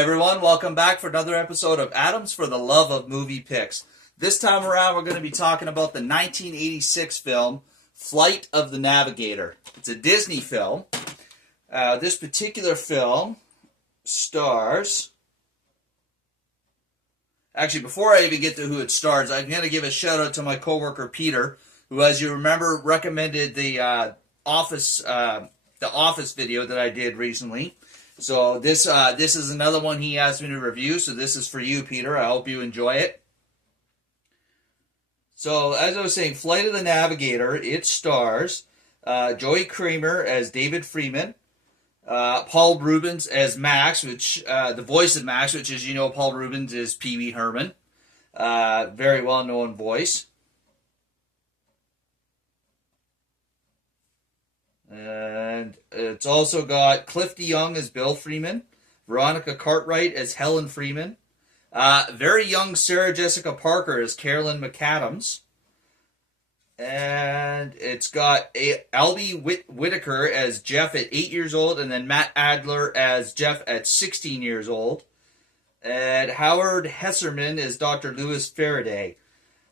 Hi everyone, welcome back for another episode of Adams for the Love of Movie Picks. This time around we're going to be talking about the 1986 film Flight of the Navigator. It's a Disney film. This particular film stars... Actually, before I even get to who it stars, I'm going to give a shout out to my coworker Peter, who, as you remember, recommended the Office video that I did recently. So this is another one he asked me to review, so this is for you, Peter. I hope you enjoy it. So, as I was saying, Flight of the Navigator, it stars Joey Kramer as David Freeman, Paul Reubens as Max, which the voice of Max, which, as you know, Paul Reubens is Pee Wee Herman. Very well-known voice. And it's also got Cliff DeYoung as Bill Freeman, Veronica Cartwright as Helen Freeman, very young Sarah Jessica Parker as Carolyn McAdams, and it's got Albie Whitaker as Jeff at 8 years old, and then Matt Adler as Jeff at 16 years old, and Howard Hesserman as Dr. Lewis Faraday.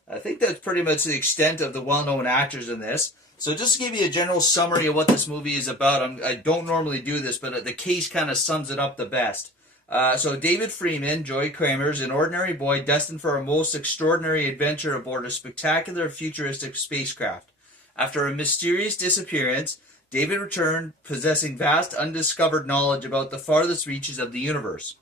I think that's pretty much the extent of the well-known actors in this. So just to give you a general summary of what this movie is about, I don't normally do this, but the case kind of sums it up the best. So David Freeman, Joey Kramer, is an ordinary boy destined for a most extraordinary adventure aboard a spectacular futuristic spacecraft. After a mysterious disappearance, David returned possessing vast undiscovered knowledge about the farthest reaches of the universe.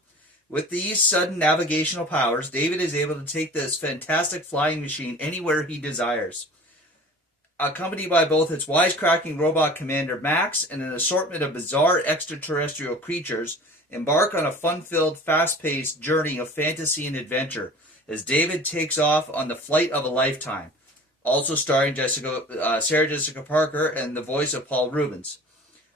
With these sudden navigational powers, David is able to take this fantastic flying machine anywhere he desires. Accompanied by both its wisecracking robot commander Max and an assortment of bizarre extraterrestrial creatures, embark on a fun-filled, fast-paced journey of fantasy and adventure as David takes off on the flight of a lifetime. Also starring Sarah Jessica Parker and the voice of Paul Reubens.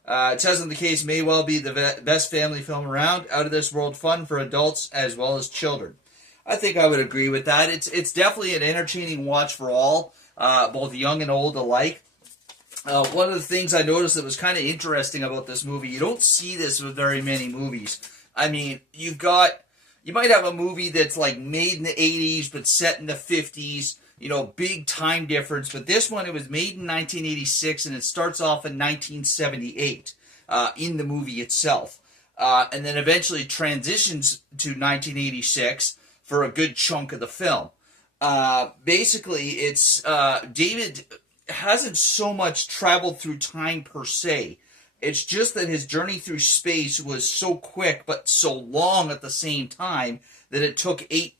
It says in the case may well be the best family film around, out of this world fun for adults as well as children. I think I would agree with that. It's definitely an entertaining watch for all. Both young and old alike. One of the things I noticed that was kind of interesting about this movie, you don't see this with very many movies. I mean, you might have a movie that's like made in the 80s but set in the 50s, big time difference. But this one, it was made in 1986 and it starts off in 1978 in the movie itself. And then eventually transitions to 1986 for a good chunk of the film. Basically, it's David hasn't so much traveled through time per se. It's just that his journey through space was so quick but so long at the same time that it took eight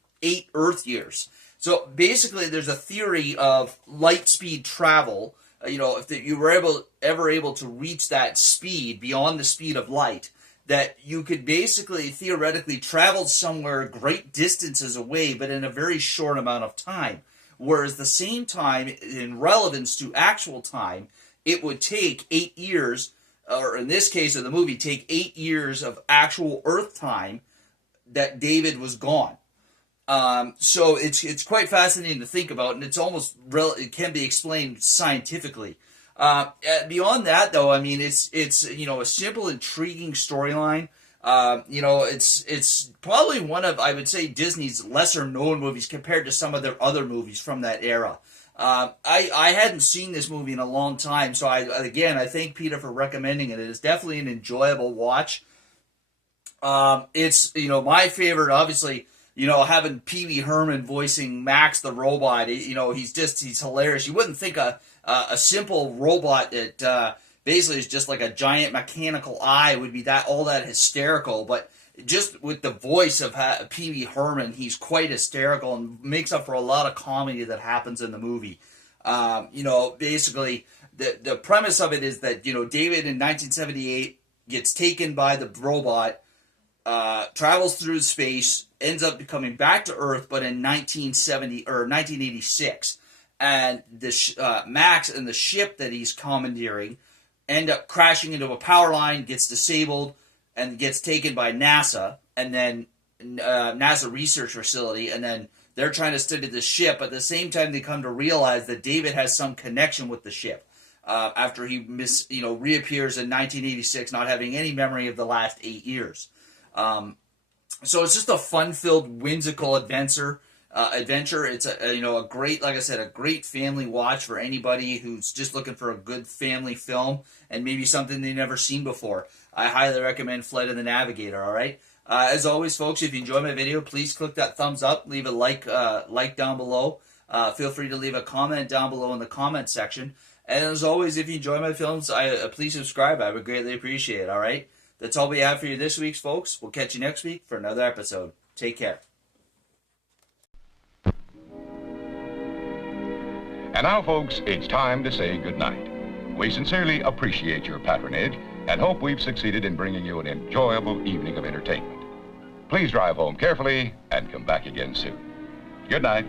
Earth years. So basically, there's a theory of light speed travel. If you were ever able to reach that speed beyond the speed of light, that you could basically theoretically travel somewhere great distances away, but in a very short amount of time. Whereas the same time, in relevance to actual time, it would take 8 years, or in this case of the movie, take 8 years of actual Earth time that David was gone. So it's quite fascinating to think about, and it can be explained scientifically. Beyond that, though, I mean, it's a simple, intriguing storyline. It's probably one of, I would say, Disney's lesser known movies compared to some of their other movies from that era. I hadn't seen this movie in a long time, so I thank Peter for recommending it. It is definitely an enjoyable watch. It's my favorite, obviously. Having Pee Wee Herman voicing Max the robot, he's hilarious. You wouldn't think a simple robot that basically is just like a giant mechanical eye would be all that hysterical, but just with the voice of Pee Wee Herman, he's quite hysterical and makes up for a lot of comedy that happens in the movie. Basically, the premise of it is that, David in 1978 gets taken by the robot, travels through space, ends up coming back to Earth, but in 1986. And the Max and the ship that he's commandeering end up crashing into a power line, gets disabled, and gets taken by NASA, and then NASA research facility, and then they're trying to study the ship. But at the same time, they come to realize that David has some connection with the ship. After he reappears in 1986, not having any memory of the last 8 years. So it's just a fun-filled, whimsical adventure. It's a great, like I said, a great family watch for anybody who's just looking for a good family film and maybe something they've never seen before. I highly recommend Flight of the Navigator. All right. As always, folks, if you enjoy my video, please click that thumbs up, leave a like down below. Feel free to leave a comment down below in the comment section. And as always, if you enjoy my films, please subscribe. I would greatly appreciate it. All right. That's all we have for you this week, folks. We'll catch you next week for another episode. Take care. And now, folks, it's time to say goodnight. We sincerely appreciate your patronage and hope we've succeeded in bringing you an enjoyable evening of entertainment. Please drive home carefully and come back again soon. Good night.